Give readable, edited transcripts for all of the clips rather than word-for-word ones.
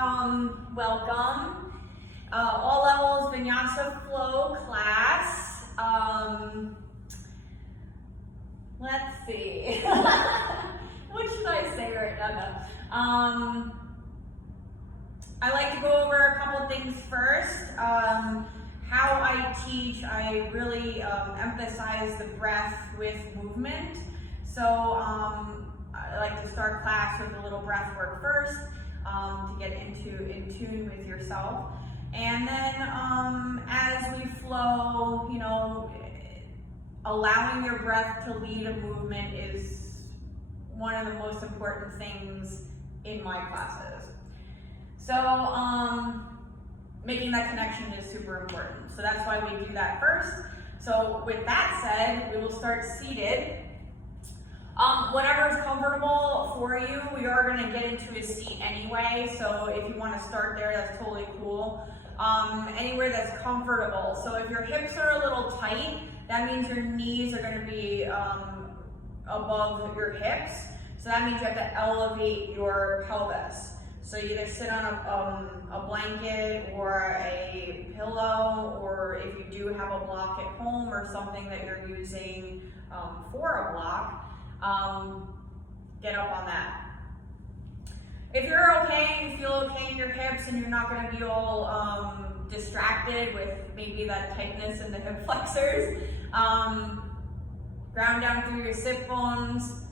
Welcome. All levels Vinyasa flow class. Let's see. What should I say right now? I like to go over a couple things first. How I teach, I really emphasize the breath with movement. So I like to start class with a little breath work first to get in tune with yourself. And then as we flow, you know, allowing your breath to lead a movement is one of the most important things in my classes. So making that connection is super important. So that's why we do that first. So with that said, we will start seated. Whatever is comfortable for you, we are going to get into a seat anyway. So if you want to start there, that's totally cool. Anywhere that's comfortable. So if your hips are a little tight, that means your knees are going to be above your hips. So that means you have to elevate your pelvis. So you either sit on a blanket or a pillow, or if you do have a block at home or something that you're using for a block, get up on that. If you're okay, you feel okay in your hips and you're not going to be all distracted with maybe that tightness in the hip flexors, ground down through your sit bones.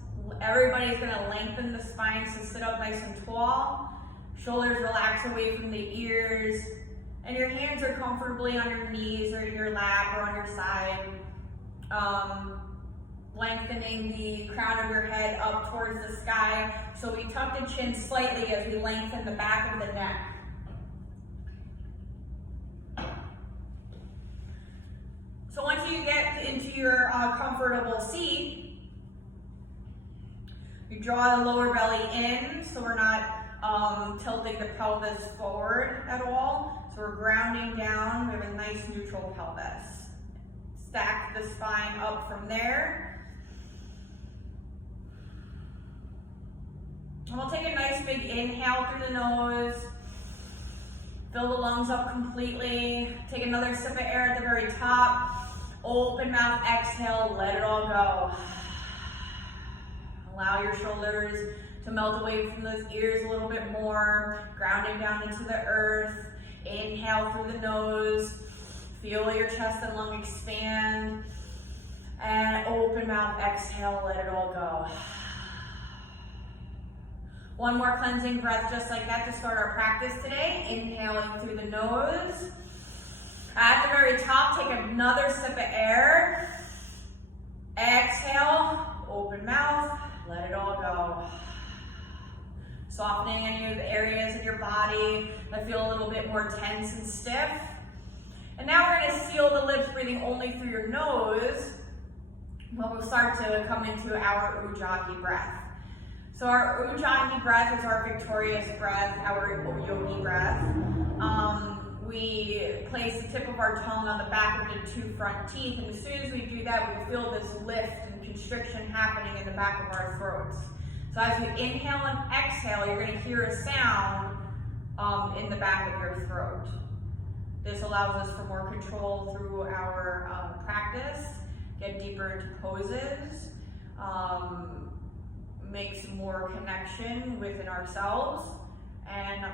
Everybody's going to lengthen the spine, so sit up nice and tall. Shoulders relax away from the ears, and your hands are comfortably on your knees or in your lap or on your side. Lengthening the crown of your head up towards the sky. So we tuck the chin slightly as we lengthen the back of the neck. So once you get into your comfortable seat, you draw the lower belly in, so we're not tilting the pelvis forward at all. So we're grounding down. We have a nice neutral pelvis. Stack the spine up from there. And we'll take a nice big inhale through the nose. Fill the lungs up completely. Take another sip of air at the very top. Open mouth, exhale, let it all go. Allow your shoulders to melt away from those ears a little bit more. Grounding down into the earth. Inhale through the nose. Feel your chest and lung expand. And open mouth, exhale, let it all go. One more cleansing breath just like that to start our practice today. Inhaling through the nose. At the very top, take another sip of air. Exhale, open mouth, let it all go. Softening any of the areas in your body that feel a little bit more tense and stiff. And now we're going to seal the lips, breathing only through your nose. We'll start to come into our Ujjayi breath. So our Ujjayi breath is our victorious breath, our yogi breath. We place the tip of our tongue on the back of the two front teeth, and as soon as we do that, we feel this lift and constriction happening in the back of our throats. So as you inhale and exhale, you're going to hear a sound in the back of your throat. This allows us for more control through our practice, get deeper into poses, make some more connection within ourselves, and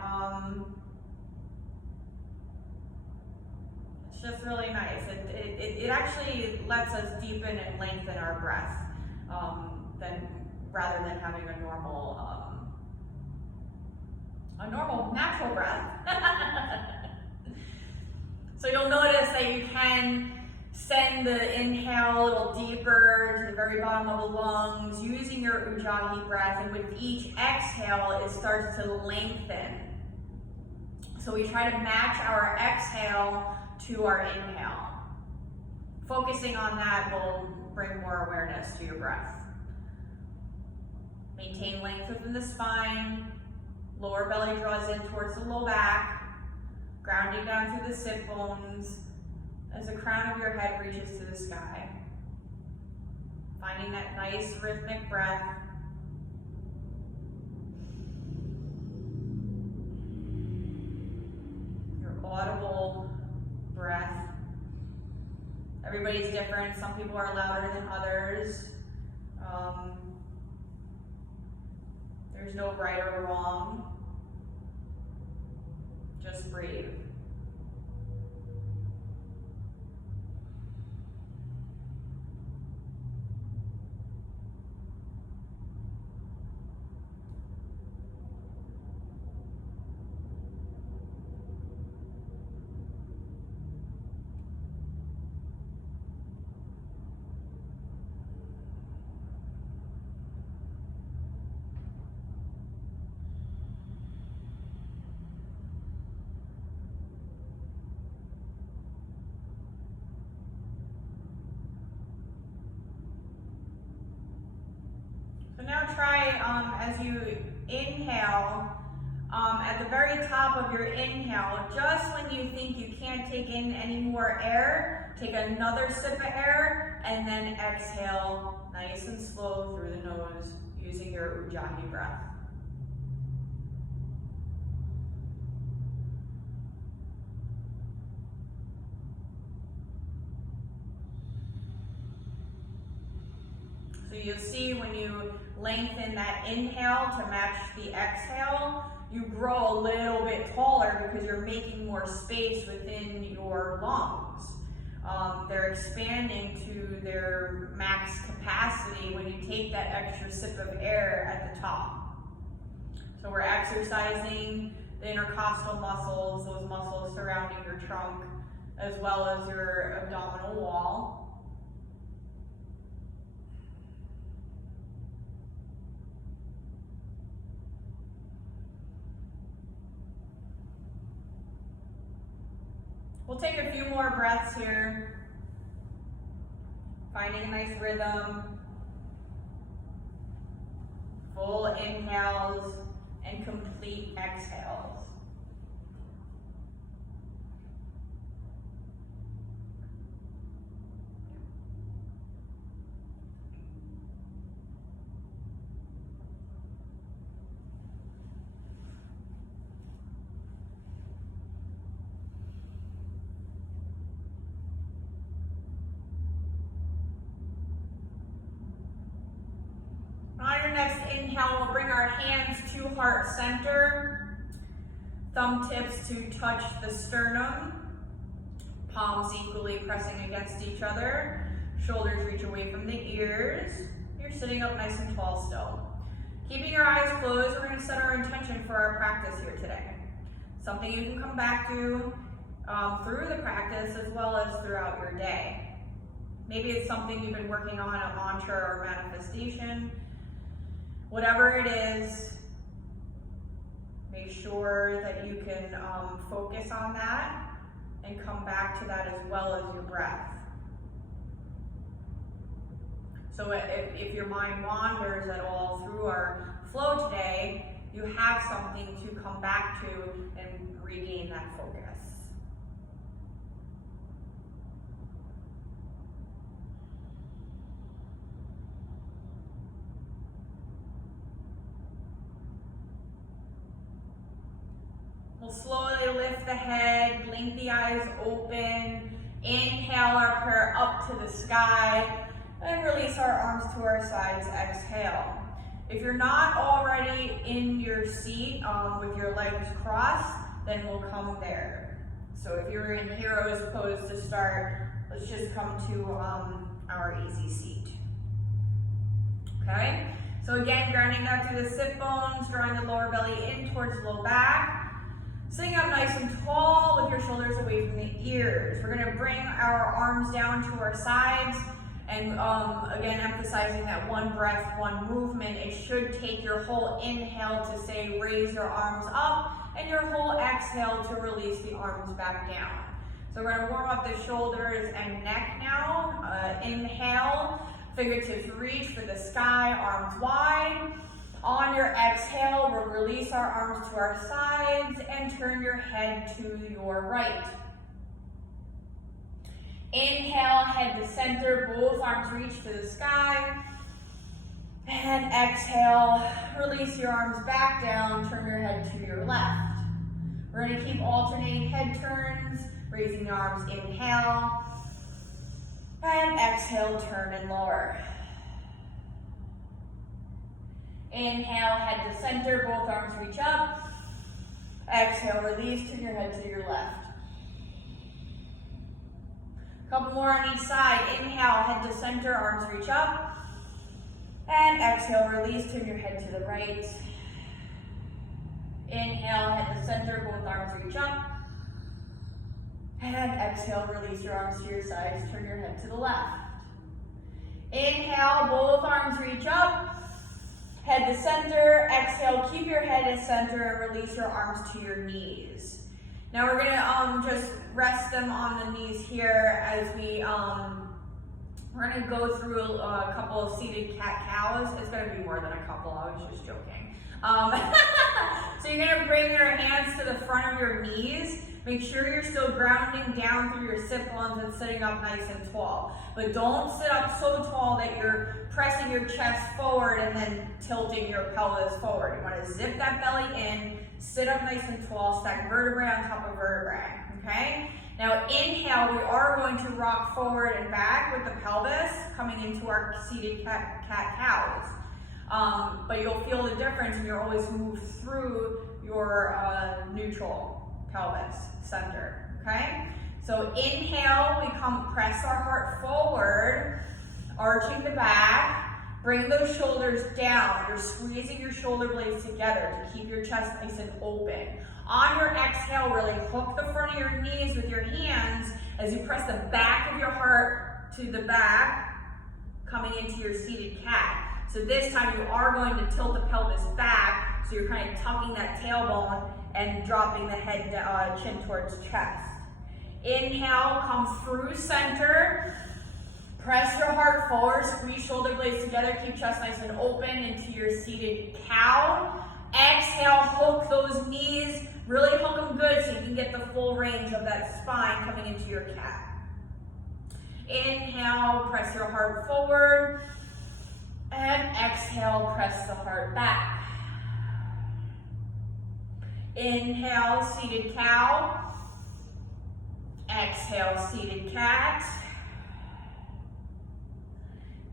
it's just really nice. It actually lets us deepen and lengthen our breath rather than having a normal natural breath. So you'll notice that you can send the inhale a little deeper to the very bottom of the lungs using your Ujjayi breath, and with each exhale it starts to lengthen. So we try to match our exhale to our inhale. Focusing on that will bring more awareness to your breath. Maintain length within the spine. Lower belly draws in towards the low back. Grounding down through the sit bones as the crown of your head reaches to the sky. Finding that nice rhythmic breath. Everybody's different. Some people are louder than others. There's no right or wrong. Just breathe. So now try, as you inhale, at the very top of your inhale, just when you think you can't take in any more air, take another sip of air, and then exhale nice and slow through the nose using your Ujjayi breath. So you'll see when you lengthen that inhale to match the exhale, you grow a little bit taller because you're making more space within your lungs. They're expanding to their max capacity when you take that extra sip of air at the top. So we're exercising the intercostal muscles, those muscles surrounding your trunk, as well as your abdominal wall. We'll take a few more breaths here, finding a nice rhythm. Full inhales and complete exhales. On your next inhale, we'll bring our hands to heart center. Thumb tips to touch the sternum. Palms equally pressing against each other. Shoulders reach away from the ears. You're sitting up nice and tall still. Keeping your eyes closed, we're going to set our intention for our practice here today. Something you can come back to through the practice as well as throughout your day. Maybe it's something you've been working on, a mantra or manifestation. Whatever it is, make sure that you can focus on that and come back to that as well as your breath. So if your mind wanders at all through our flow today, you have something to come back to and regain that focus. We'll slowly lift the head, blink the eyes open, inhale our prayer up to the sky, and release our arms to our sides, exhale. If you're not already in your seat with your legs crossed, then we'll come there. So if you're in hero's pose to start, let's just come to our easy seat. Okay? So again, grounding out through the sit bones, drawing the lower belly in towards the low back. Sitting up nice and tall with your shoulders away from the ears. We're going to bring our arms down to our sides and again emphasizing that one breath, one movement. It should take your whole inhale to say raise your arms up and your whole exhale to release the arms back down. So we're going to warm up the shoulders and neck now. Inhale, fingertips reach for the sky, arms wide. On your exhale, we'll release our arms to our sides and turn your head to your right. Inhale, head to center, both arms reach to the sky. And exhale, release your arms back down, turn your head to your left. We're going to keep alternating head turns, raising the arms, inhale. And exhale, turn and lower. Inhale, head to center, both arms reach up. Exhale, release, turn your head to your left. Couple more on each side. Inhale, head to center, arms reach up. And exhale, release, turn your head to the right. Inhale, head to center, both arms reach up. And exhale, release your arms to your sides, turn your head to the left. Inhale, both arms reach up. Head to center, exhale, keep your head at center and release your arms to your knees. Now we're gonna just rest them on the knees here as we're gonna go through a couple of seated cat-cows. It's gonna be more than a couple, I was just joking. So you're gonna bring your hands to the front of your knees. Make sure you're still grounding down through your sit bones and sitting up nice and tall. But don't sit up so tall that you're pressing your chest forward and then tilting your pelvis forward. You want to zip that belly in, sit up nice and tall, stack vertebrae on top of vertebrae, okay? Now inhale, we are going to rock forward and back with the pelvis coming into our seated cat-cows. But you'll feel the difference when you always move through your neutral pelvis center, okay? So inhale, we press our heart forward, arching the back, bring those shoulders down. You're squeezing your shoulder blades together to keep your chest nice and open. On your exhale, really hook the front of your knees with your hands as you press the back of your heart to the back, coming into your seated cat. So this time you are going to tilt the pelvis back, so you're kind of tucking that tailbone and dropping the head, chin towards chest. Inhale, come through center. Press your heart forward, squeeze shoulder blades together, keep chest nice and open into your seated cow. Exhale, hook those knees, really hook them good so you can get the full range of that spine coming into your cat. Inhale, press your heart forward. And exhale, press the heart back. Inhale, seated cow. Exhale, seated cat.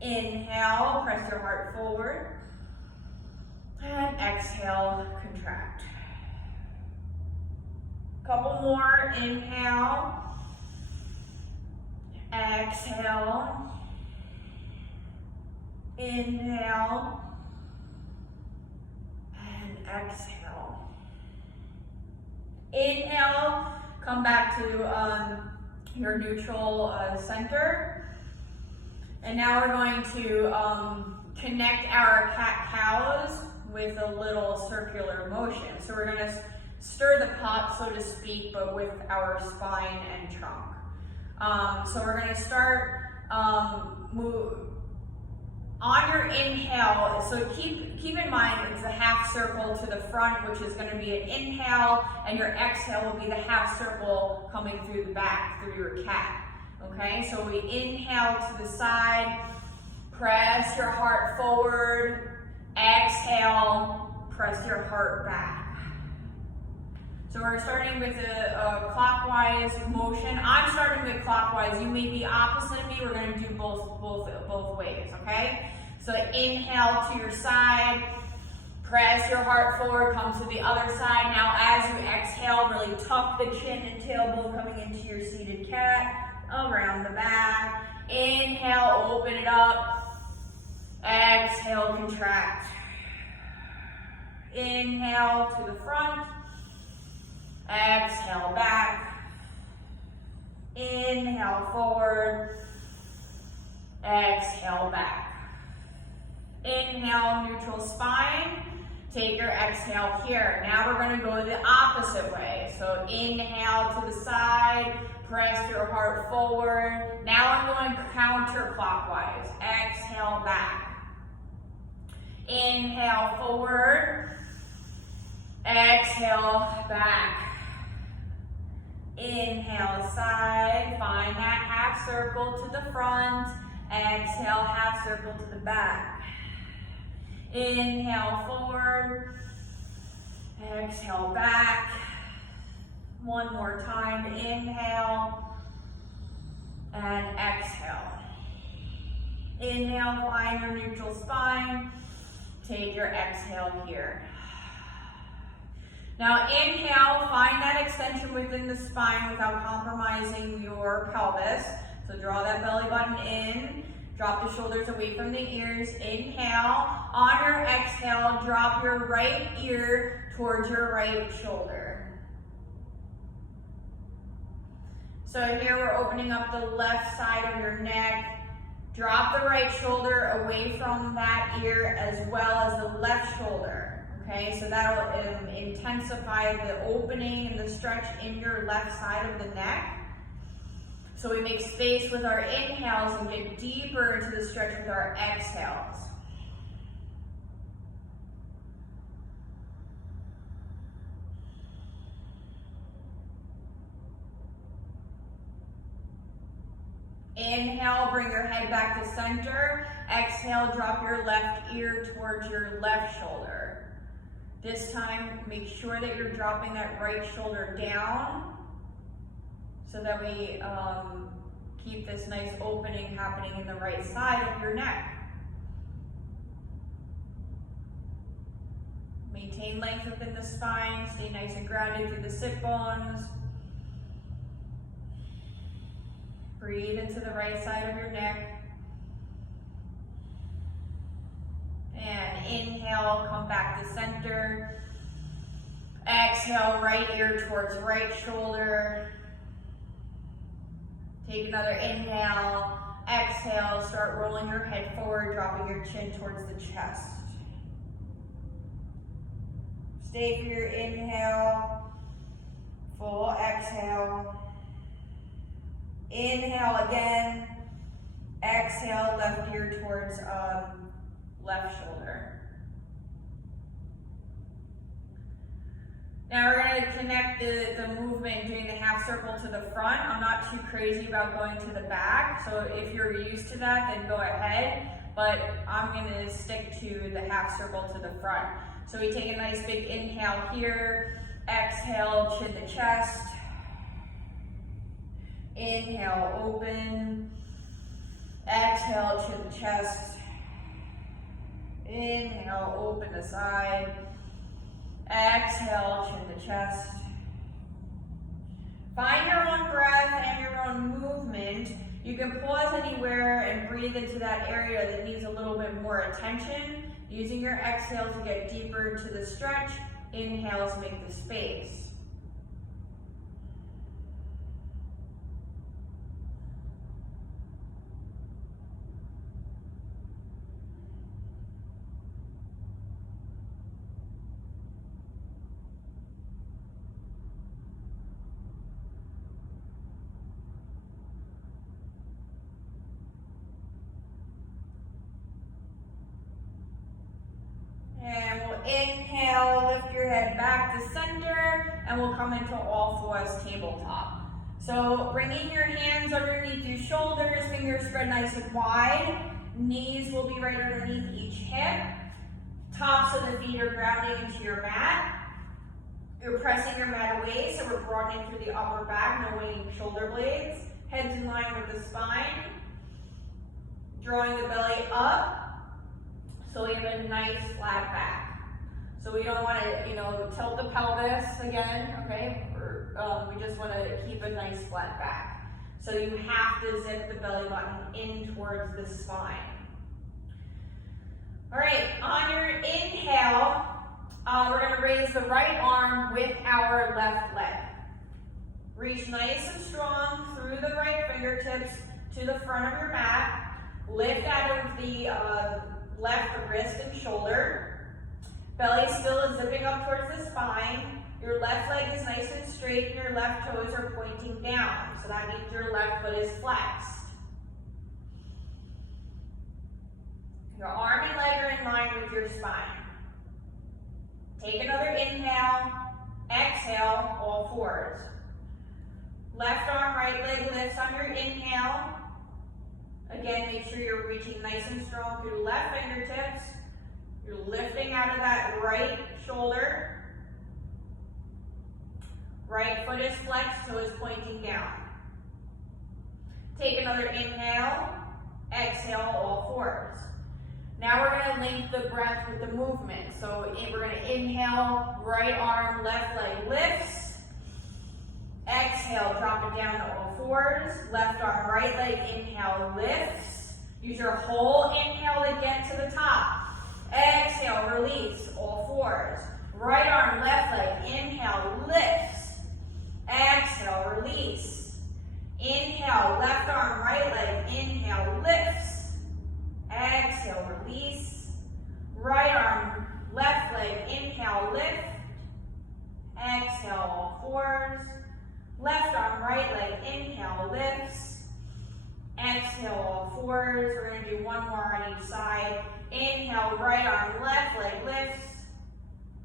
Inhale, press your heart forward. And exhale, contract. Couple more, inhale. Exhale. Inhale. And exhale. Inhale, come back to your neutral center. And now we're going to connect our cat-cows with a little circular motion. So we're going to stir the pot, so to speak, but with our spine and trunk. So we're going to start on your inhale, so keep in mind it's a half circle to the front, which is going to be an inhale, and your exhale will be the half circle coming through the back, through your cat. Okay, so we inhale to the side, press your heart forward, exhale, press your heart back. So we're starting with a clockwise motion. I'm starting with clockwise. You may be opposite of me. We're going to do both ways, okay? So inhale to your side, press your heart forward, come to the other side. Now as you exhale, really tuck the chin and tailbone coming into your seated cat, around the back. Inhale, open it up. Exhale, contract. Inhale to the front. Exhale back. Inhale forward. Exhale back. Inhale, neutral spine. Take your exhale here. Now we're going to go the opposite way. So inhale to the side. Press your heart forward. Now I'm going counterclockwise. Exhale back. Inhale forward. Exhale back. Inhale side, find that half circle to the front. Exhale, half circle to the back. Inhale forward. Exhale back. One more time, inhale and exhale. Inhale, find your neutral spine. Take your exhale here. Now inhale, find that extension within the spine without compromising your pelvis. So draw that belly button in, drop the shoulders away from the ears. Inhale, on your exhale, drop your right ear towards your right shoulder. So here we're opening up the left side of your neck. Drop the right shoulder away from that ear as well as the left shoulder. Okay, so that'll intensify the opening and the stretch in your left side of the neck. So we make space with our inhales and get deeper into the stretch with our exhales. Inhale, bring your head back to center. Exhale, drop your left ear towards your left shoulder. This time, make sure that you're dropping that right shoulder down so that we keep this nice opening happening in the right side of your neck. Maintain length within the spine, stay nice and grounded through the sit bones. Breathe into the right side of your neck. And inhale, come back to center. Exhale, right ear towards right shoulder. Take another inhale. Exhale, start rolling your head forward, dropping your chin towards the chest. Stay for your inhale. Full exhale. Inhale again. Exhale, left ear towards left shoulder. Now we're going to connect the movement doing the half circle to the front. I'm not too crazy about going to the back, so if you're used to that, then go ahead, but I'm going to stick to the half circle to the front. So we take a nice big inhale here, exhale, chin the chest. Inhale, open. Exhale, chin the chest. Inhale, open the side. Exhale, chin the chest. Find your own breath and your own movement. You can pause anywhere and breathe into that area that needs a little bit more attention. Using your exhale to get deeper into the stretch. Inhales make the space. And we'll inhale, lift your head back to center, and we'll come into all fours tabletop. So bringing your hands underneath your shoulders, fingers spread nice and wide. Knees will be right underneath each hip. Tops of the feet are grounding into your mat. You're pressing your mat away, so we're broadening through the upper back, no weighting shoulder blades. Head's in line with the spine. Drawing the belly up. So we have a nice flat back. So we don't want to, tilt the pelvis again, okay? We just want to keep a nice flat back. So you have to zip the belly button in towards the spine. All right, on your inhale, we're going to raise the right arm with our left leg. Reach nice and strong through the right fingertips to the front of your mat. Lift out of the left wrist and shoulder. Belly still is zipping up towards the spine. Your left leg is nice and straight and your left toes are pointing down. So that means your left foot is flexed. Your arm and leg are in line with your spine. Take another inhale, exhale, all fours. Left arm, right leg lifts on your inhale. Again, make sure you're reaching nice and strong through the left fingertips. You're lifting out of that right shoulder. Right foot is flexed, toe is pointing down. Take another inhale, exhale, all fours. Now we're going to link the breath with the movement. So we're going to inhale, right arm, left leg lifts. Exhale, drop it down to all fours. Left arm, right leg, inhale, lifts. Use your whole inhale to get to the top. Exhale, release, all fours. Right arm, left leg, inhale, lifts. Exhale, release. Inhale, left arm, right leg, inhale, lifts. Exhale, release. Right arm, left leg, inhale, lift. Exhale, all fours. Left arm, right leg, inhale, lifts. Exhale, all fours. We're going to do one more on each side. Inhale, right arm, left leg lifts.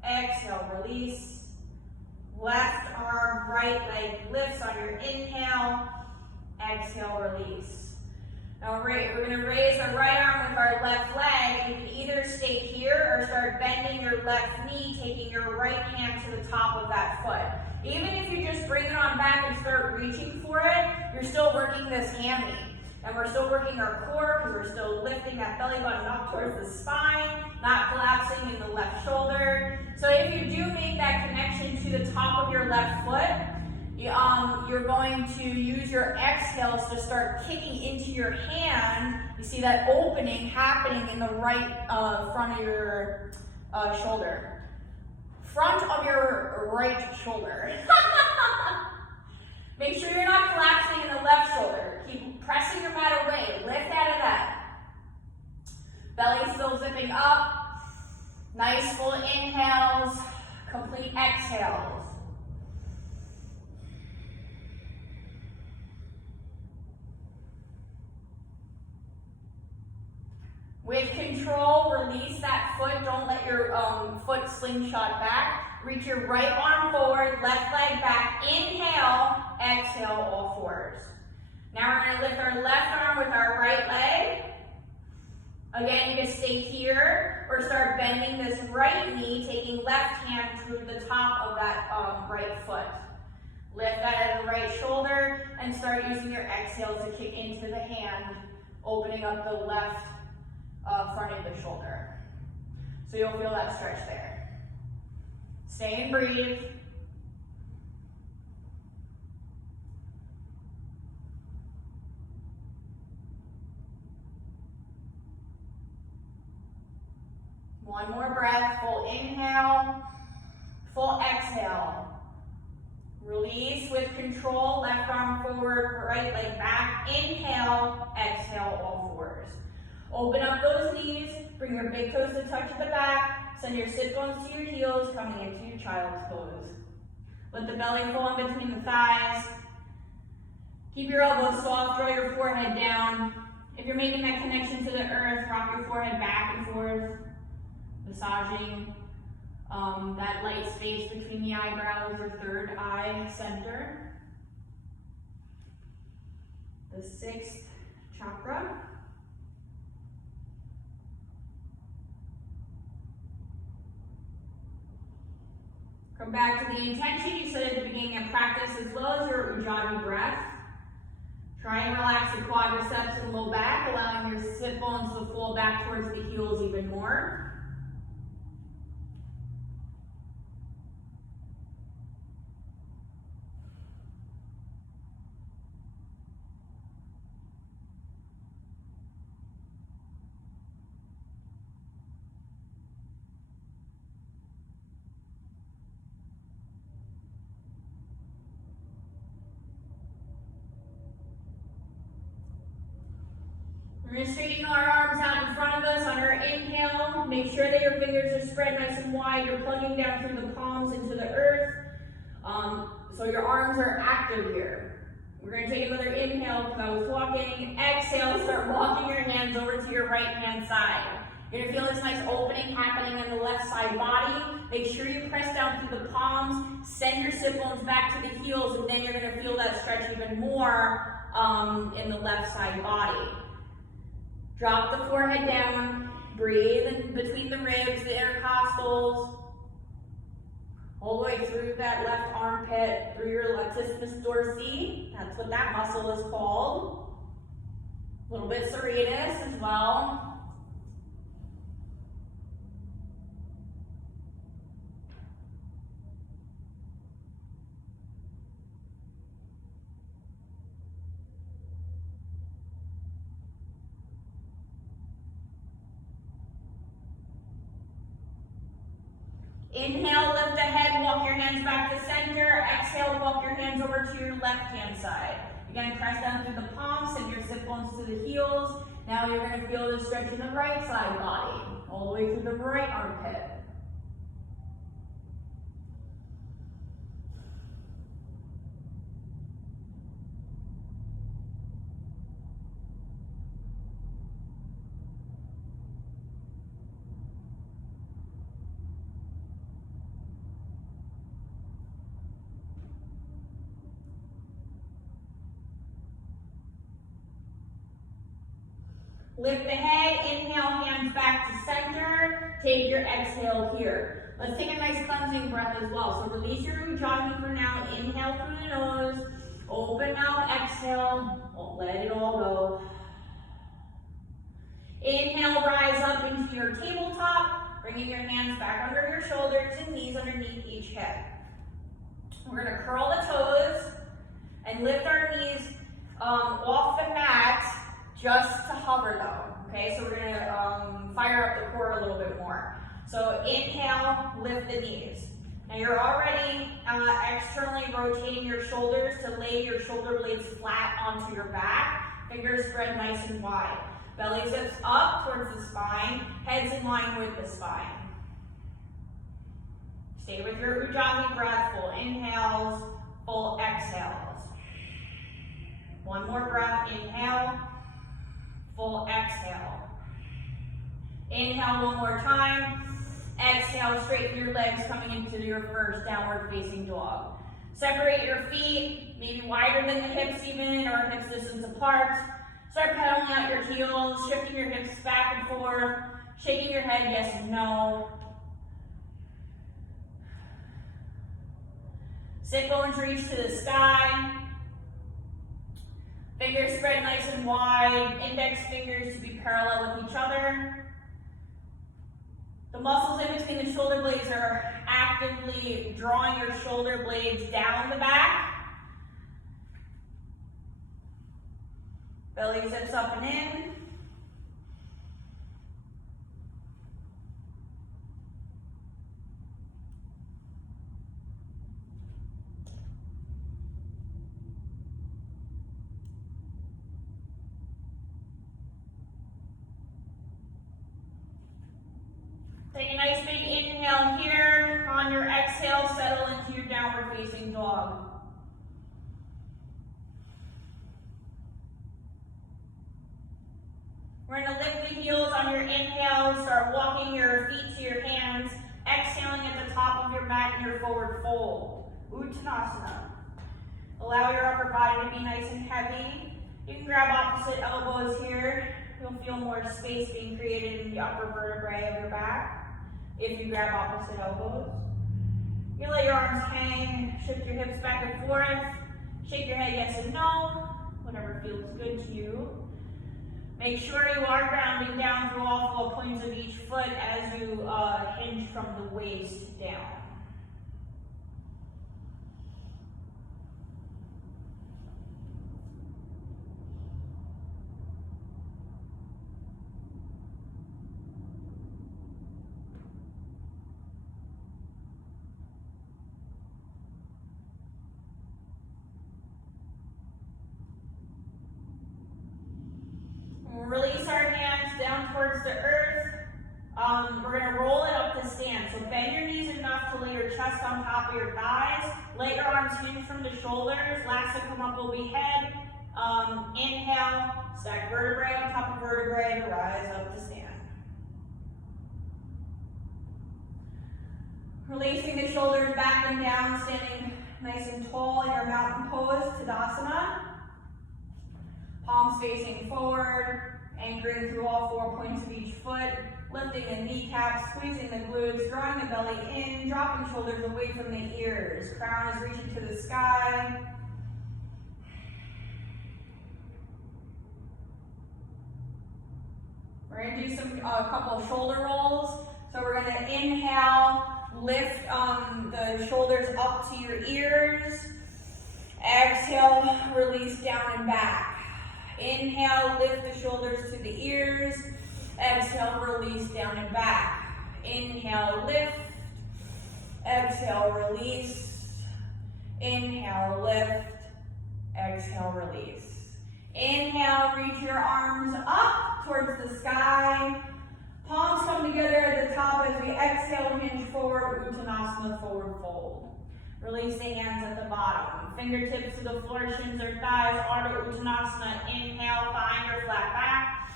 Exhale, release. Left arm, right leg lifts on your inhale. Exhale, release. Now we're going to raise our right arm with our left leg. You can either stay here or start bending your left knee, taking your right hand to the top of that foot. Even if you just bring it on back and start reaching for it, you're still working this hammy. And we're still working our core because we're still lifting that belly button up towards the spine, not collapsing in the left shoulder. So if you do make that connection to the top of your left foot, you're going to use your exhales to start kicking into your hand. You see that opening happening in the right front of your shoulder. Front of your right shoulder. Make sure you're not collapsing in the left shoulder. Keep pressing your mat away. Lift out of that. Belly still zipping up. Nice full inhales. Complete exhales. With control, release that foot. Don't let your foot slingshot back. Reach your right arm forward, left leg back. Inhale, exhale, all fours. Now we're going to lift our left arm with our right leg. Again, you can stay here or start bending this right knee, taking left hand to the top of that right foot. Lift out of the right shoulder and start using your exhales to kick into the hand, opening up the left front of the shoulder. So you'll feel that stretch there. Stay and breathe. One more breath, full inhale, full exhale. Release with control, left arm forward, right leg back. Inhale, exhale, all fours. Open up those knees, bring your big toes to touch the back, send your sit bones to your heels, coming into your child's pose. Let the belly fall in between the thighs. Keep your elbows soft, draw your forehead down. If you're making that connection to the earth, rock your forehead back and forth, massaging that light space between the eyebrows, your third eye center. The sixth chakra. Come back to the intention you set at the beginning of practice, as well as your Ujjayi breath. Try and relax the quadriceps and low back, allowing your sit bones to fall back towards the heels even more. We're going to straighten our arms out in front of us on our inhale. Make sure that your fingers are spread nice and wide. You're plugging down through the palms into the earth. So your arms are active here. We're going to take another inhale because I was walking. Exhale, start walking your hands over to your right hand side. You're going to feel this nice opening happening in the left side body. Make sure you press down through the palms. Send your sit bones back to the heels, and then you're going to feel that stretch even more in the left side body. Drop the forehead down, breathe in between the ribs, the intercostals, all the way through that left armpit, through your latissimus dorsi. That's what that muscle is called. A little bit serratus as well. Inhale, lift the head, walk your hands back to center. Exhale, walk your hands over to your left-hand side. Again, press down through the palms, send your sit bones to the heels. Now you're going to feel the stretch in the right side body, all the way through the right armpit. Lift the head, inhale, hands back to center. Take your exhale here. Let's take a nice cleansing breath as well. So release your ujjayi for now. Inhale through the nose. Open out, exhale. Let it all go. Inhale, rise up into your tabletop. Bringing your hands back under your shoulders and knees underneath each hip. We're going to curl the toes and lift our knees off the mat. Just to hover though, okay? So we're gonna fire up the core a little bit more. So inhale, lift the knees. Now you're already externally rotating your shoulders to lay your shoulder blades flat onto your back. Fingers spread nice and wide. Belly zips up towards the spine, head's in line with the spine. Stay with your ujjayi breath, full inhales, full exhales. One more breath, inhale. Full exhale. Inhale one more time. Exhale, straighten your legs coming into your first downward facing dog. Separate your feet, maybe wider than the hips even, or hips distance apart. Start pedaling out your heels, shifting your hips back and forth, shaking your head yes and no. Sit bones reach to the sky. Fingers spread nice and wide, index fingers to be parallel with each other. The muscles in between the shoulder blades are actively drawing your shoulder blades down the back. Belly zips up and in. Take a nice big inhale here. On your exhale, settle into your downward facing dog. We're going to lift the heels on your inhale. Start walking your feet to your hands. Exhaling at the top of your mat in your forward fold. Uttanasana. Allow your upper body to be nice and heavy. You can grab opposite elbows here. You'll feel more space being created in the upper vertebrae of your back if you grab opposite elbows. You let your arms hang, shift your hips back and forth, shake your head yes and no, whatever feels good to you. Make sure you are grounding down through all 4 points of each foot as you hinge from the waist down. Release our hands down towards the earth. We're going to roll it up to stand. So bend your knees enough to lay your chest on top of your thighs. Let your arms hinge from the shoulders. Last to come up will be head. Inhale, stack vertebrae on top of vertebrae to rise up to stand. Releasing the shoulders back and down, standing nice and tall in your mountain pose, Tadasana. Palms facing forward, anchoring through all 4 points of each foot, lifting the kneecaps, squeezing the glutes, drawing the belly in, dropping shoulders away from the ears. Crown is reaching to the sky. We're gonna do a couple of shoulder rolls. So we're gonna inhale, lift the shoulders up to your ears. Exhale, release down and back. Inhale, lift the shoulders to the ears. Exhale, release down and back. Inhale, lift. Exhale, release. Inhale, lift. Exhale, release. Inhale, reach your arms up towards the sky. Palms come together at the top as we exhale, hinge forward, Uttanasana, forward fold. Release the hands at the bottom. Fingertips to the floor, shins or thighs, Ardha Uttanasana. Inhale, find your flat back.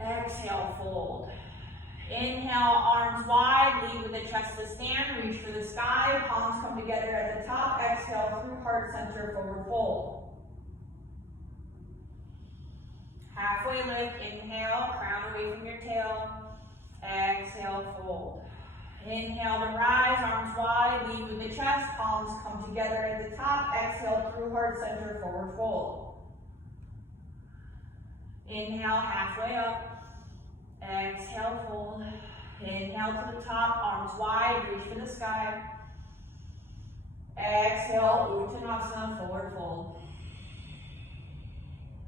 Exhale, fold. Inhale, arms wide, lead with the chest to stand, reach for the sky, palms come together at the top. Exhale, through heart center, forward fold. Halfway lift, inhale, crown away from your tail. Exhale, fold. Inhale to rise, arms wide, lead with the chest, palms come together at the top. Exhale, through heart center, forward fold. Inhale, halfway up. Exhale, fold. Inhale to the top, arms wide, reach for the sky. Exhale, Uttanasana, forward fold.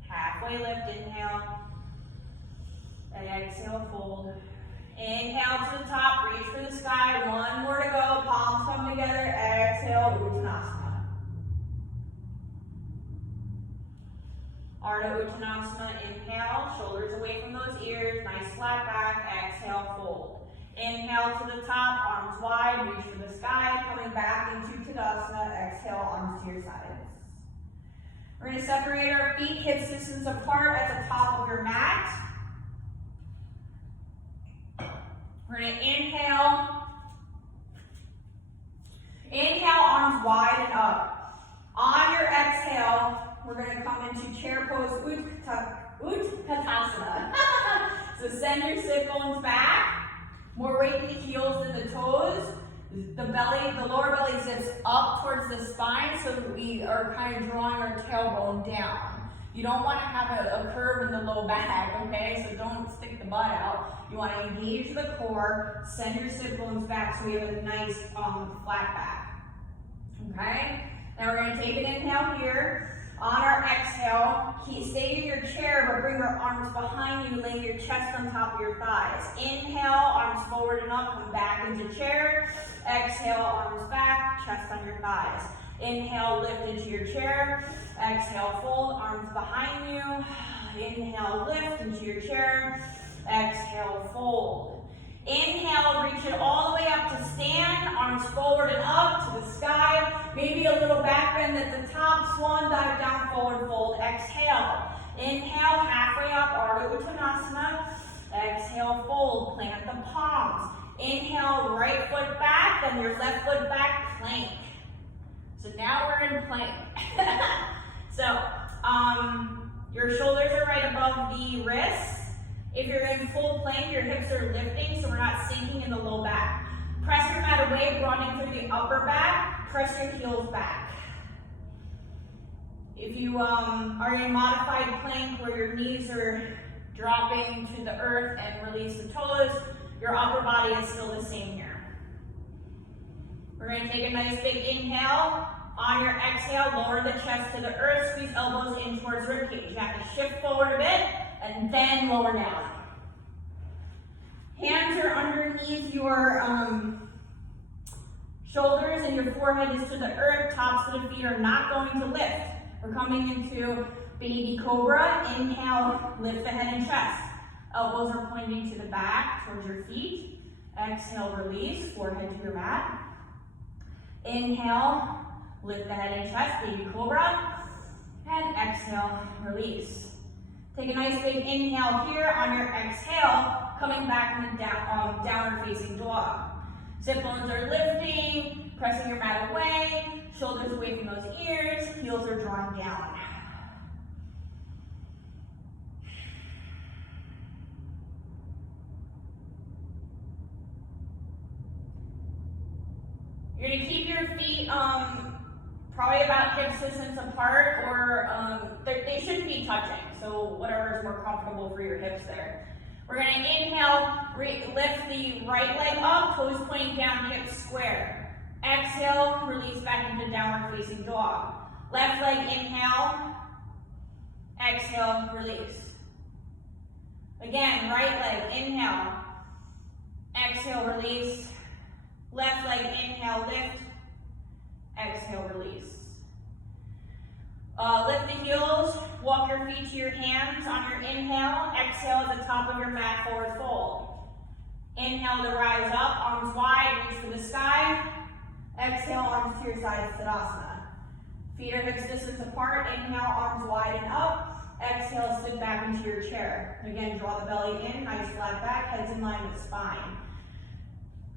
Halfway lift, inhale. Exhale, fold. Inhale to the top, reach for the sky. One more to go, palms come together. Exhale, Uttanasana. Ardha Uttanasana, inhale, shoulders away from those ears, nice flat back. Exhale, fold. Inhale to the top, arms wide, reach for the sky, coming back into Tadasana. Exhale, arms to your sides. We're going to separate our feet hip distance apart at the top of your mat. We're going to inhale. Inhale, arms wide and up. On your exhale, we're going to come into chair pose, Utkatasana. So send your sit bones back. More weight in the heels than the toes. The lower belly zips up towards the spine so that we are kind of drawing our tailbone down. You don't want to have a curve in the low back, okay? So don't stick the butt out. You want to engage the core, send your sit bones back so we have a nice flat back, okay? Now we're going to take an inhale here. On our exhale, stay in your chair, but bring your arms behind you, lay your chest on top of your thighs. Inhale, arms forward and up, come back into chair. Exhale, arms back, chest on your thighs. Inhale, lift into your chair. Exhale, fold, arms behind you. Inhale, lift into your chair. Exhale, fold. Inhale, reach it all the way up to stand, arms forward and up to the sky. Maybe a little back bend at the top, swan dive down, forward fold. Exhale. Inhale, halfway up, Ardha Uttanasana. Exhale, fold, plant the palms. Inhale, right foot back, then your left foot back, plank. So now we're in plank. So, your shoulders are right above the wrists. If you're in full plank, your hips are lifting, so we're not sinking in the low back. Press your mat away, broadening through the upper back. Press your heels back. If you are in modified plank where your knees are dropping to the earth and release the toes, your upper body is still the same here. We're going to take a nice big inhale. On your exhale, lower the chest to the earth, squeeze elbows in towards ribcage. You have to shift forward a bit and then lower down. Hands are underneath your shoulders and your forehead is to the earth. Tops of the feet are not going to lift. We're coming into baby cobra. Inhale, lift the head and chest. Elbows are pointing to the back towards your feet. Exhale, release, forehead to your mat. Inhale, lift the head and chest, baby cobra. And exhale, release. Take a nice big inhale here. On your exhale, coming back in the downward facing dog. Sit bones are lifting, pressing your mat away, shoulders away from those ears, heels are drawing down. You're going to keep your feet probably about hip distance apart, or they shouldn't be touching. So whatever is more comfortable for your hips there. We're gonna inhale, lift the right leg up, toes pointing down, hips square. Exhale, release back into downward facing dog. Left leg inhale, exhale, release. Again, right leg inhale, exhale, release. Left leg inhale, lift, exhale, release. Lift the heels, walk your feet to your hands on your inhale. Exhale at the top of your mat, forward fold. Inhale to rise up, arms wide, reach for the sky. Exhale, arms to your side, Tadasana. Feet are hips distance apart. Inhale, arms wide and up. Exhale, sit back into your chair. Again, draw the belly in, nice flat back, head's in line with spine.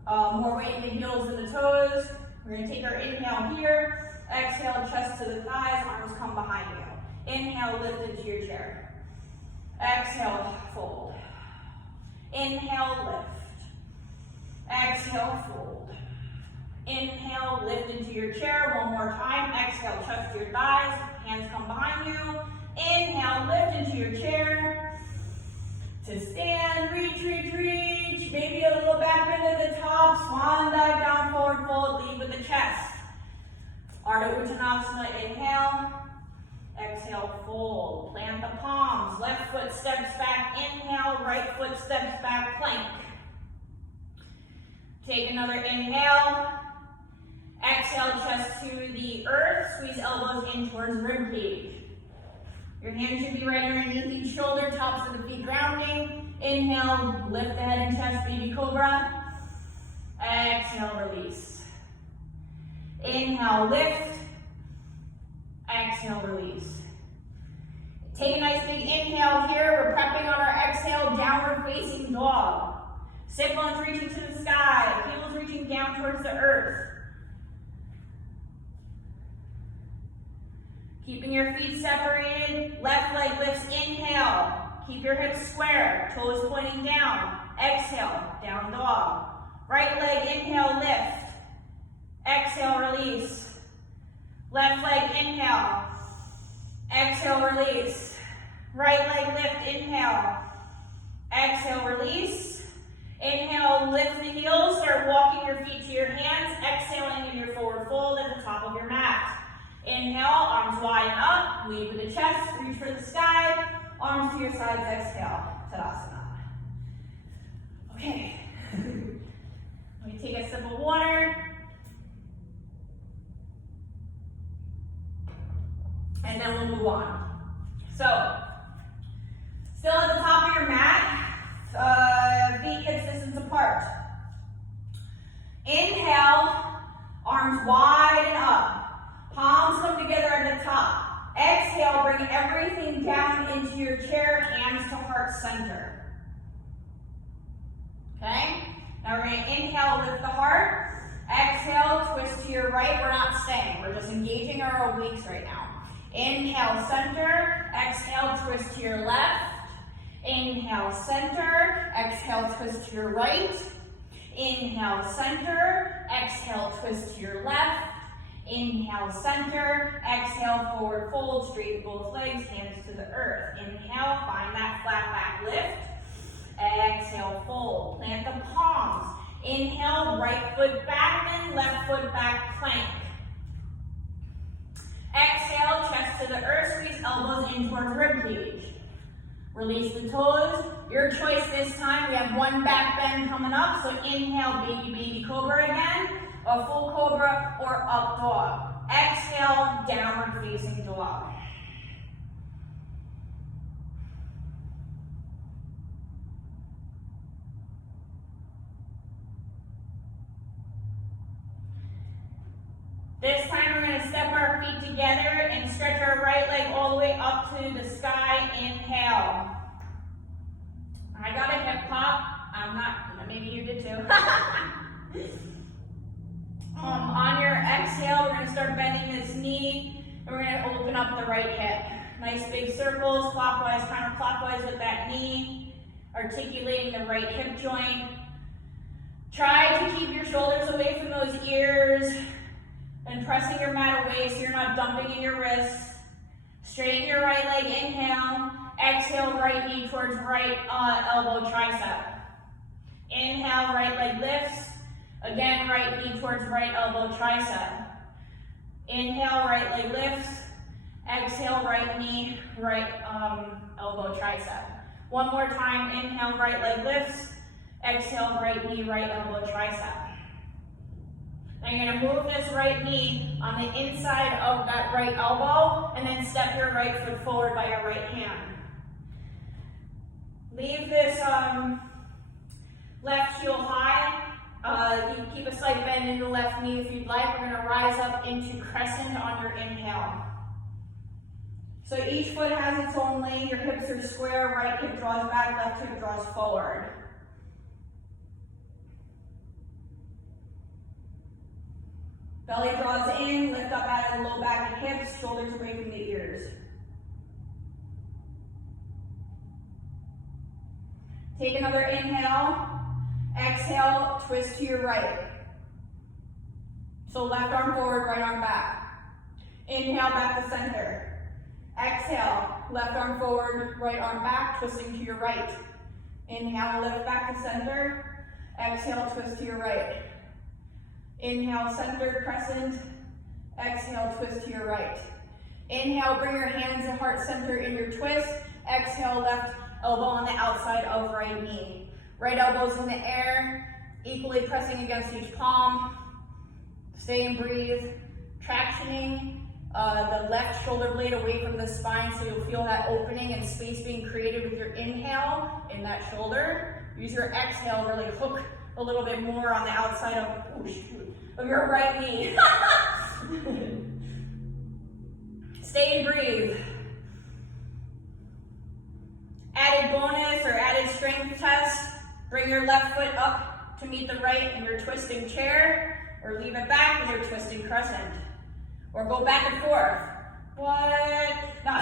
More weight in the heels than the toes. We're going to take our inhale here. Exhale, chest to the thighs, arms come behind you. Inhale, lift into your chair. Exhale, fold. Inhale, lift. Exhale, fold. Inhale, lift into your chair. One more time. Exhale, chest to your thighs, hands come behind you. Inhale, lift into your chair. To stand, reach, reach, reach. Maybe a little back bend at the top. Swan dive down, forward fold, lead with the chest. Ardha Uttanasana, inhale. Exhale, fold. Plant the palms. Left foot steps back, inhale. Right foot steps back, plank. Take another inhale. Exhale, chest to the earth. Squeeze elbows in towards rib cage. Your hands should be right underneath each shoulder, tops of the feet grounding. Inhale, lift the head and chest, baby cobra. Exhale, release. Inhale, lift. Exhale, release. Take a nice big inhale here. We're prepping on our exhale, downward facing dog. Sit bones reaching to the sky, heels reaching down towards the earth. Keeping your feet separated, left leg lifts, inhale. Keep your hips square, toes pointing down. Exhale, down dog. Right leg, inhale, lift. Exhale, release. Left leg, inhale. Exhale, release. Right leg lift, inhale. Exhale, release. Inhale, lift the heels, start walking your feet to your hands. Exhaling in your forward fold at the top of your mat. Inhale, arms wide up, lead with the chest, reach for the sky, arms to your sides, exhale, Tadasana. Okay, let me take a sip of water. And then we'll move on. So, still at the top of your mat, feet hips distance apart. Inhale, arms wide and up. Palms come together at the top. Exhale, bring everything down into your chair, hands to heart center. Okay? Now we're going to inhale, lift the heart. Exhale, twist to your right. We're not staying. We're just engaging our obliques right now. Inhale, center. Exhale, twist to your left. Inhale, center. Exhale, twist to your right. Inhale, center. Exhale, twist to your left. Inhale, center. Exhale, forward fold, straighten both legs, hands to the earth. Inhale, find that flat back lift. Exhale, fold. Plant the palms. Inhale, right foot back, then left foot back, plank. Exhale, chest to the earth, squeeze elbows in towards rib cage. Release the toes. Your choice this time. We have one back bend coming up, so inhale, baby, baby cobra again. A full cobra or up dog. Exhale, downward facing dog. This time we're going to step our feet together and stretch our right leg all the way up to the sky. Inhale. I got a hip hop. I'm not, maybe you did too. On your exhale, we're going to start bending this knee, and we're going to open up the right hip. Nice big circles, clockwise, counterclockwise with that knee, articulating the right hip joint. Try to keep your shoulders away from those ears and pressing your mat away so you're not dumping in your wrists. Straighten your right leg, inhale. Exhale, right knee towards right elbow tricep. Inhale, right leg lifts. Again, right knee towards right elbow tricep. Inhale, right leg lifts. Exhale, right knee, right elbow tricep. One more time, inhale, right leg lifts. Exhale, right knee, right elbow tricep. Now you're gonna move this right knee on the inside of that right elbow and then step your right foot forward by your right hand. Leave this left heel high. You can keep a slight bend in the left knee if you'd like. We're gonna rise up into crescent on your inhale. So each foot has its own lane. Your hips are square, right hip draws back, left hip draws forward. Belly draws in, lift up out of the low back and hips, shoulders away from the ears. Take another inhale. Exhale, twist to your right. So left arm forward, right arm back. Inhale, back to center. Exhale, left arm forward, right arm back, twisting to your right. Inhale, lift back to center. Exhale, twist to your right. Inhale, center, crescent. Exhale, twist to your right. Inhale, bring your hands to heart center in your twist. Exhale, left elbow on the outside of right knee. Right elbow's in the air, equally pressing against each palm. Stay and breathe. Tractioning the left shoulder blade away from the spine so you'll feel that opening and space being created with your inhale in that shoulder. Use your exhale, really hook a little bit more on the outside of your right knee. Stay and breathe. Added bonus or added strength test. Bring your left foot up to meet the right in your twisting chair, or leave it back in your twisting crescent. Or go back and forth. What? No.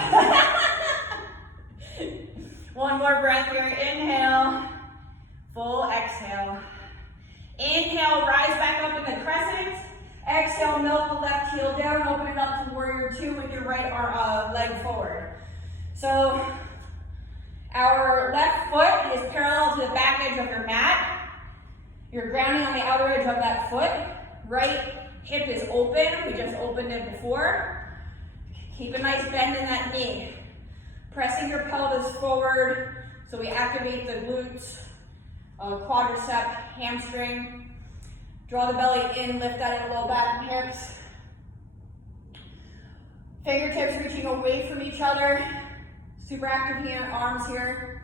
One more breath here. Inhale. Full exhale. Inhale, rise back up in the crescent. Exhale, melt the left heel down, open it up to warrior two with your right arm, leg forward. So our left foot is parallel to the back edge of your mat. You're grounding on the outer edge of that foot. Right hip is open. We just opened it before. Keep a nice bend in that knee. Pressing your pelvis forward so we activate the glutes, quadricep, hamstring. Draw the belly in, lift out of the low back and hips. Fingertips reaching away from each other. Super active here, arms here.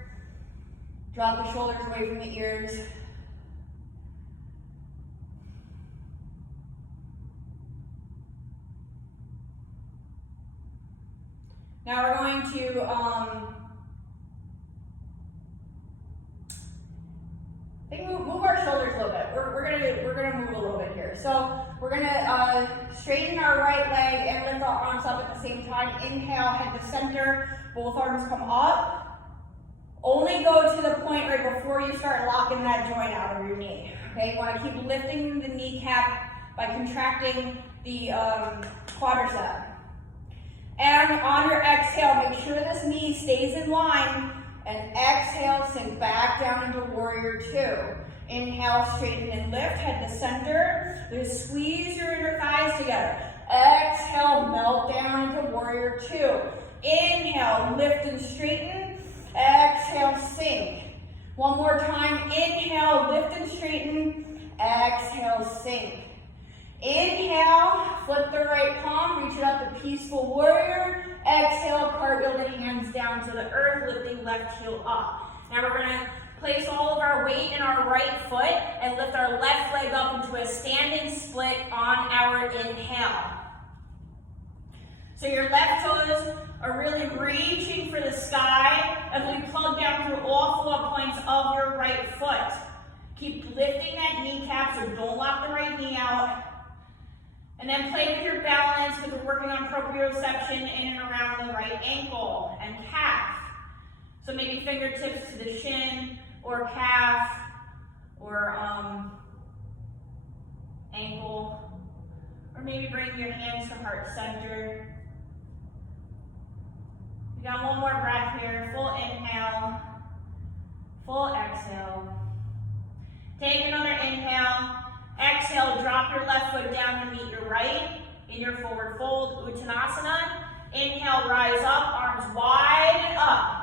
Drop the shoulders away from the ears. Now we're going to move our shoulders a little bit. We're gonna move a little bit here. So we're gonna straighten our right leg and lift our arms up at the same time. Inhale, head to center. Both arms come up. Only go to the point right before you start locking that joint out of your knee. Okay, you want to keep lifting the kneecap by contracting the quadricep. And on your exhale, make sure this knee stays in line. And exhale, sink back down into warrior two. Inhale, straighten and lift, head to center. Just squeeze your inner thighs together. Exhale, melt down into warrior two. Inhale, lift and straighten. Exhale, sink. One more time. Inhale, lift and straighten. Exhale, sink. Inhale, flip the right palm, reach it up to peaceful warrior. Exhale, cartwheel the hands down to the earth, lifting left heel up. Now we're going to place all of our weight in our right foot and lift our left leg up into a standing split on our inhale. So your left toes are really reaching for the sky as we plug down through all 4 points of your right foot. Keep lifting that kneecap, so don't lock the right knee out. And then play with your balance because we're working on proprioception in and around the right ankle and calf. So maybe fingertips to the shin or calf or ankle. Or maybe bring your hands to heart center. got one more breath here. Full inhale, full exhale. Take another inhale. Exhale, drop your left foot down to meet your right in your forward fold, Uttanasana. Inhale, rise up, arms wide up.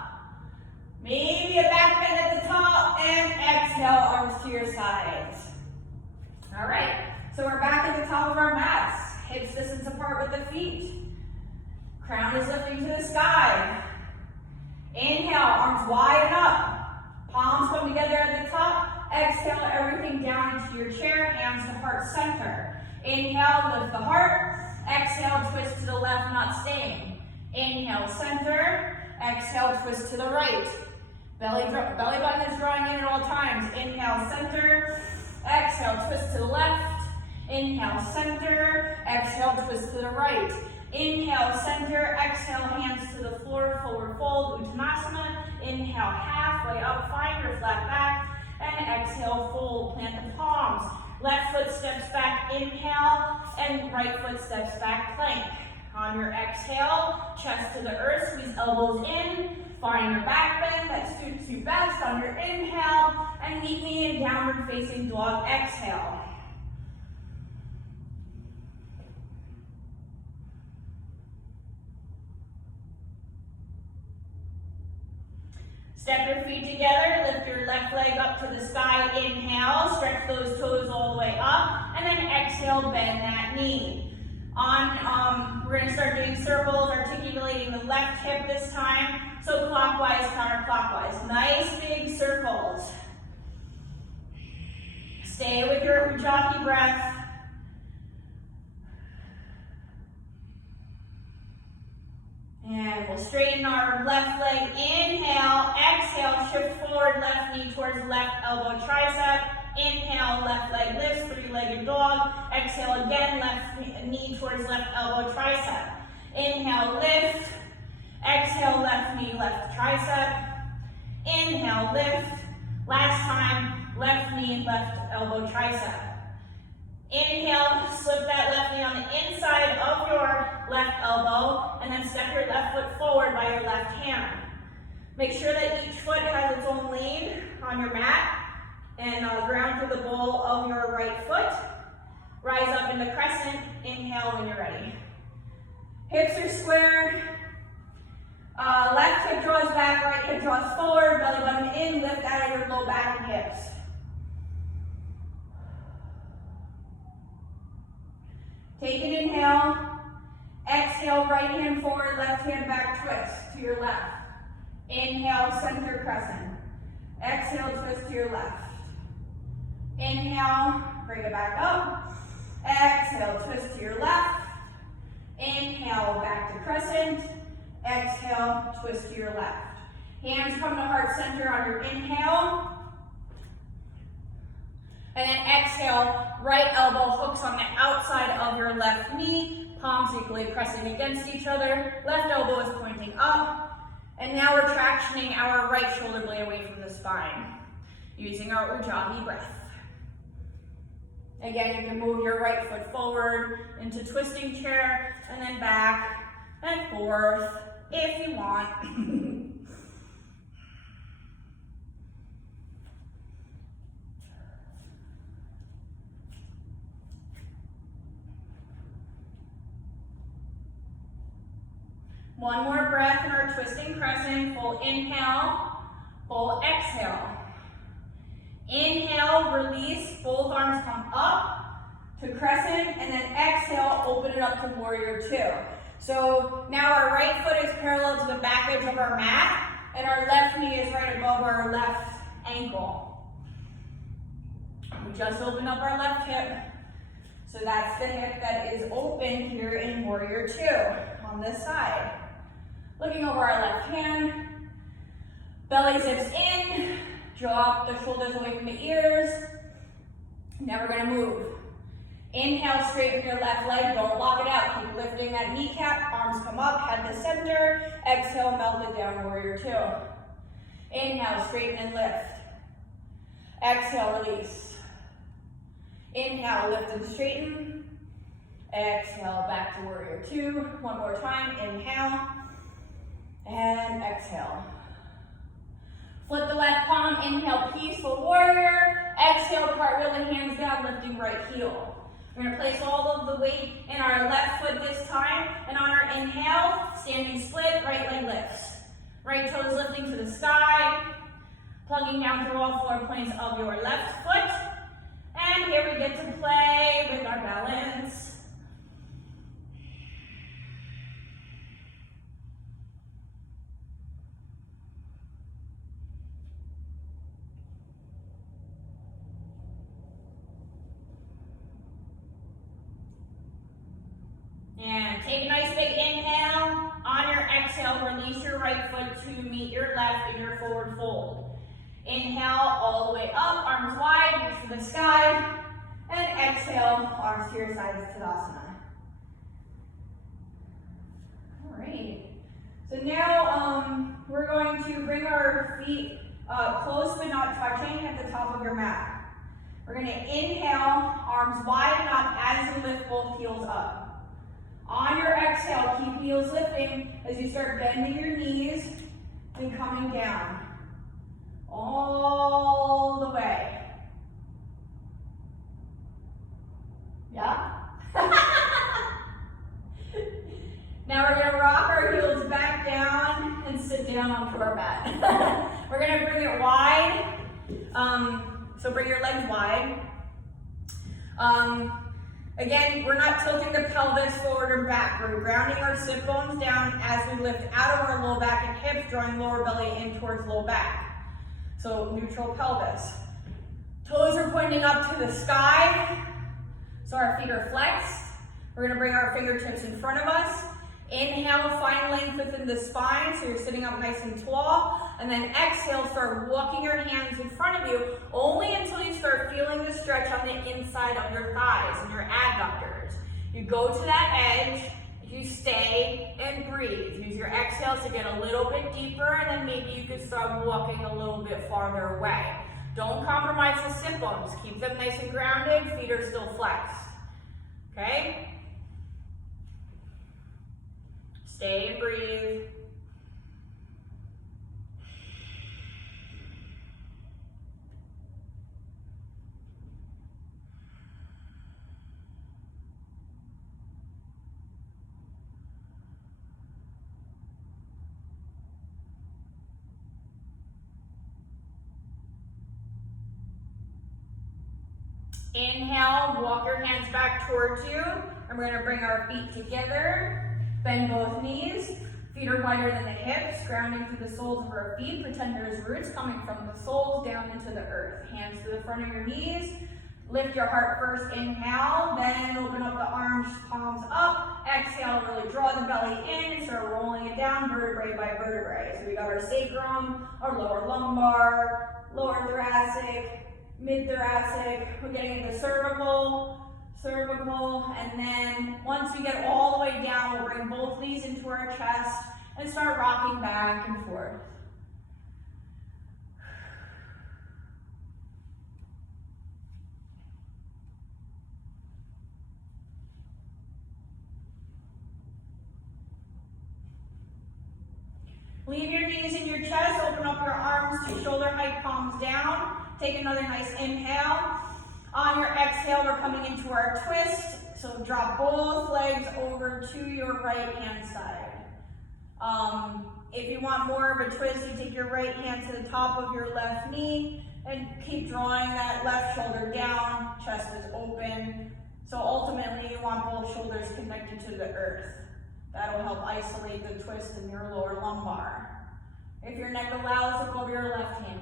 Maybe a back bend at the top, and exhale, arms to your sides. All right, so we're back at the top of our mats. Hips distance apart with the feet. Crown is lifting to the sky. Inhale, arms wide up. Palms come together at the top. Exhale, everything down into your chair, hands to heart center. Inhale, lift the heart. Exhale, twist to the left, not staying. Inhale, center. Exhale, twist to the right. Belly button is drawing in at all times. Inhale, center. Exhale, twist to the left. Inhale, center. Exhale, twist to the right. Inhale, center. Exhale, hands to the floor, forward fold, Uttanasana. Inhale, halfway up, find your flat back. And exhale, fold, plant the palms. Left foot steps back, inhale, and right foot steps back, plank. On your exhale, chest to the earth, squeeze elbows in. Find your back bend that suits you best on your inhale, and meet me in downward facing dog, exhale. Step your feet together, lift your left leg up to the sky, inhale, stretch those toes all the way up, and then exhale, bend that knee. We're gonna start doing circles, articulating the left hip this time, so clockwise, counterclockwise. Nice big circles. Stay with your Ujjayi breath. And we'll straighten our left leg, inhale, exhale, shift forward, left knee towards left elbow tricep. Inhale, left leg lifts, three-legged dog. Exhale again, left knee towards left elbow tricep. Inhale, lift. Exhale, left knee, left tricep. Inhale, lift. Last time, left knee, left elbow tricep. Inhale, slip that left knee on the inside of your left elbow, and then step your left foot forward by your left hand. Make sure that each foot has its own lane on your mat, and ground through the ball of your right foot. Rise up into crescent, inhale when you're ready. Hips are square, left hip draws back, right hip draws forward, belly button in, lift out of your low back and hips. Take an inhale, exhale, right hand forward, left hand back, twist to your left. Inhale, center crescent. Exhale, twist to your left. Inhale, bring it back up. Exhale, twist to your left. Inhale, back to crescent. Exhale, twist to your left. Hands come to heart center on your inhale. And then exhale, right elbow hooks on the outside of your left knee, palms equally pressing against each other, left elbow is pointing up, and now we're tractioning our right shoulder blade away from the spine, using our Ujjayi breath. Again, you can move your right foot forward into twisting chair, and then back and forth if you want. One more breath in our twisting crescent. Full inhale, full exhale. Inhale, release, both arms come up to crescent, and then exhale, open it up to warrior two. So now our right foot is parallel to the back edge of our mat, and our left knee is right above our left ankle. We just opened up our left hip. So that's the hip that is open here in warrior two on this side. Looking over our left hand, belly zips in, drop the shoulders away from the ears. Now we're gonna move. Inhale, straighten your left leg, don't lock it out. Keep lifting that kneecap, arms come up, head to center. Exhale, melt it down, warrior two. Inhale, straighten and lift. Exhale, release. Inhale, lift and straighten. Exhale, back to warrior two. One more time, inhale. And exhale. Flip the left palm, inhale, peaceful warrior. Exhale, cartwheel the hands down, lifting right heel. We're gonna place all of the weight in our left foot this time, and on our inhale, standing split, right leg lifts. Right toe is lifting to the sky, plugging down through all 4 points of your left foot. And here we get to play with our balance. And take a nice big inhale. On your exhale, release your right foot to meet your left in your forward fold. Inhale all the way up, arms wide, reach for the sky. And exhale, arms to your sides, Tadasana. All right. So now we're going to bring our feet close but not touching at the top of your mat. We're going to inhale, arms wide up as you lift both heels up. On your exhale, keep heels lifting as you start bending your knees and coming down. All the way. Yeah? Now we're gonna rock our heels back down and sit down onto our mat. We're gonna bring it wide. So bring your legs wide. Again, we're not tilting the pelvis forward or back. We're grounding our sit bones down as we lift out of our low back and hips, drawing lower belly in towards low back. So neutral pelvis. Toes are pointing up to the sky, so our feet are flexed. We're gonna bring our fingertips in front of us. Inhale, find length within the spine, so you're sitting up nice and tall. And then exhale, start walking your hands in front of you, only until you start feeling the stretch on the inside of your thighs and your adductors. You go to that edge, you stay and breathe. Use your exhales to get a little bit deeper, and then maybe you could start walking a little bit farther away. Don't compromise the sit bones. Keep them nice and grounded, feet are still flexed. Okay? Stay and breathe. Inhale, walk your hands back towards you, and we're gonna bring our feet together. Bend both knees, feet are wider than the hips, grounding through the soles of our feet. Pretend there's roots coming from the soles down into the earth. Hands to the front of your knees. Lift your heart first, inhale, then open up the arms, palms up. Exhale, really draw the belly in and start rolling it down vertebrae by vertebrae. So we got our sacrum, our lower lumbar, lower thoracic, mid-thoracic. We're getting into cervical, and then once we get all the way down, we'll bring both knees into our chest and start rocking back and forth. Leave your knees in your chest, open up your arms to shoulder height, palms down. Take another nice inhale. On your exhale, we're coming into our twist. So drop both legs over to your right hand side. If you want more of a twist, you take your right hand to the top of your left knee and keep drawing that left shoulder down, chest is open. So ultimately, you want both shoulders connected to the earth. That'll help isolate the twist in your lower lumbar. If your neck allows, look over your left hand.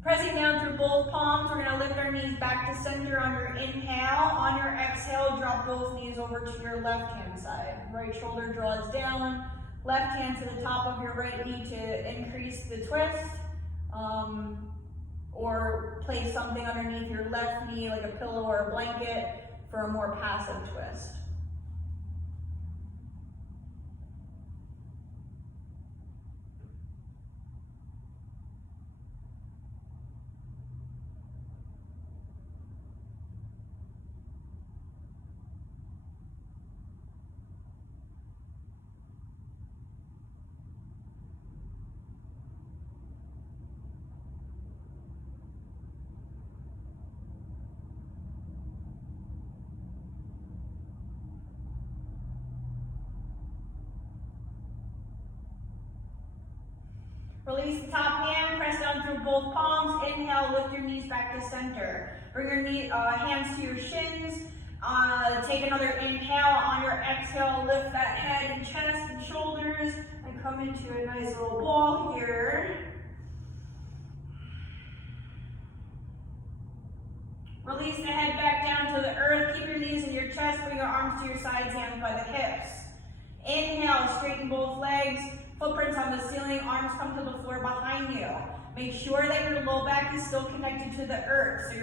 Pressing down through both palms, we're going to lift our knees back to center on your inhale. On your exhale, drop both knees over to your left hand side. Right shoulder draws down, left hand to the top of your right knee to increase the twist. or place something underneath your left knee like a pillow or a blanket for a more passive twist. Release the top hand, press down through both palms. Inhale, lift your knees back to center. Bring your hands to your shins. Take another inhale. On your exhale, lift that head and chest and shoulders and come into a nice little ball here. Release the head back down to the earth. Keep your knees in your chest. Bring your arms to your sides, hands by the hips. Inhale, straighten both legs. Footprints on the ceiling, arms come to the floor behind you. Make sure that your low back is still connected to the earth, so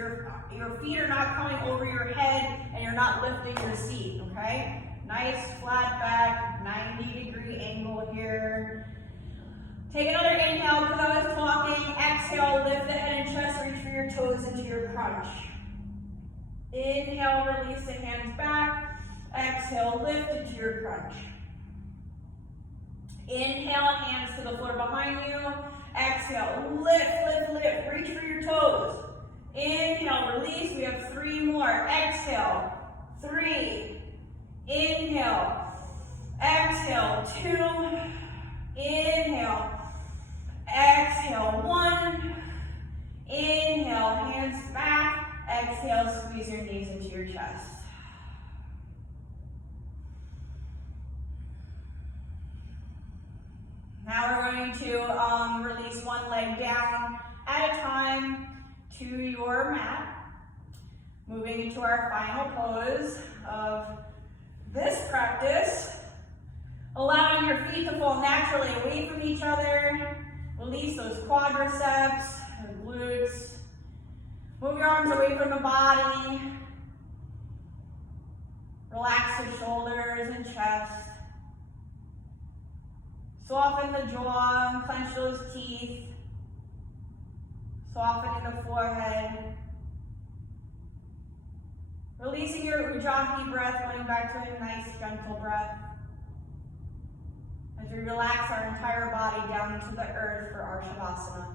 your feet are not coming over your head and you're not lifting your seat, okay? Nice flat back, 90-degree angle here. Take another inhale because I was talking. Exhale, lift the head and chest, reach for your toes into your crunch. Inhale, release the hands back. Exhale, lift into your crunch. Inhale, hands to the floor behind you. Exhale, lift, lift, lift. Reach for your toes. Inhale, release. We have 3 more. Exhale, 3. Inhale. Exhale, 2. Inhale. Exhale, 1. Inhale, hands back. Exhale, squeeze your knees into your chest. Now we're going to release one leg down at a time to your mat. Moving into our final pose of this practice. Allowing your feet to fall naturally away from each other. Release those quadriceps, the glutes. Move your arms away from the body. Relax the shoulders and chest. Soften the jaw and clench those teeth. Softening the forehead. Releasing your Ujjayi breath, going back to a nice gentle breath. As we relax our entire body down into the earth for our Shavasana.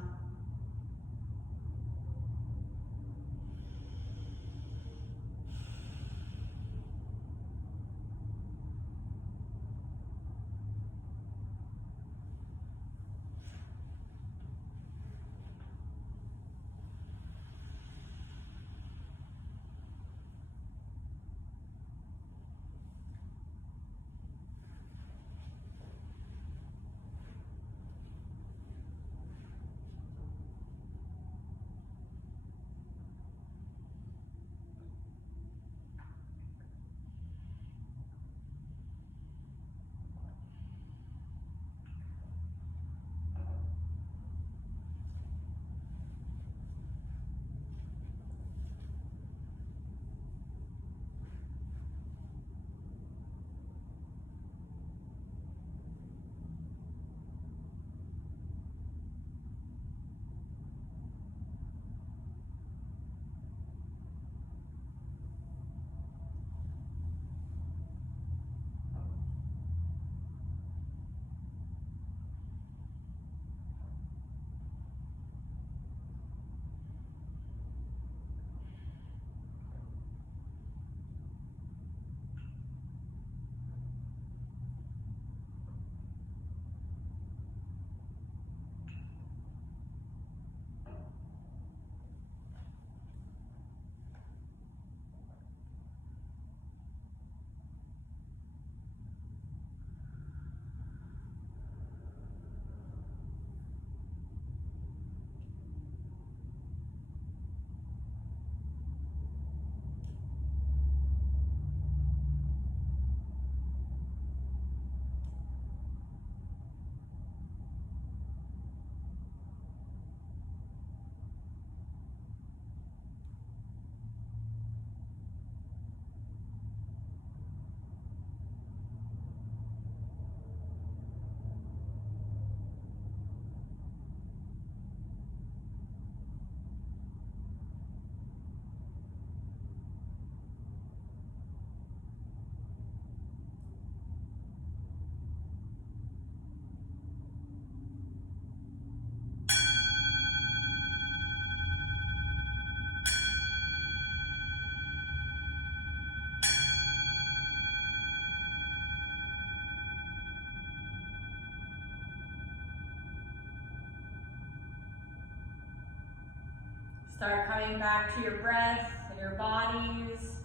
Start coming back to your breath and your bodies,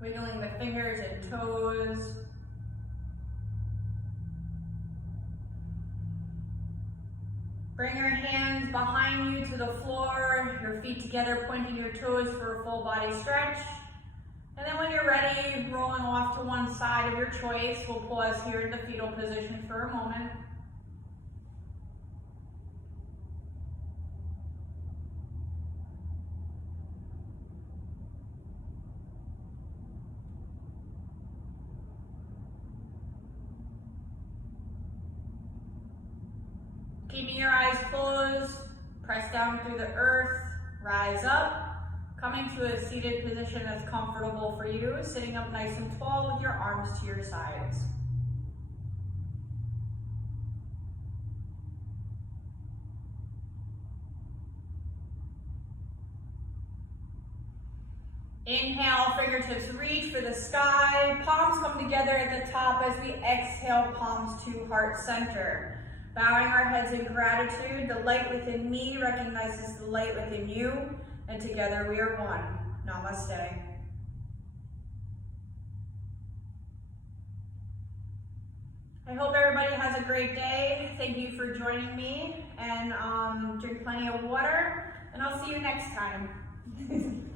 wiggling the fingers and toes. Bring your hands behind you to the floor, your feet together, pointing your toes for a full body stretch. And then when you're ready, rolling off to one side of your choice, we'll pause here in the fetal position for a moment. Keeping your eyes closed, press down through the earth, rise up, coming to a seated position that's comfortable for you, sitting up nice and tall with your arms to your sides. Inhale, fingertips reach for the sky, palms come together at the top as we exhale, palms to heart center. Bowing our heads in gratitude, the light within me recognizes the light within you, and together we are one. Namaste. I hope everybody has a great day. Thank you for joining me, and drink plenty of water, and I'll see you next time.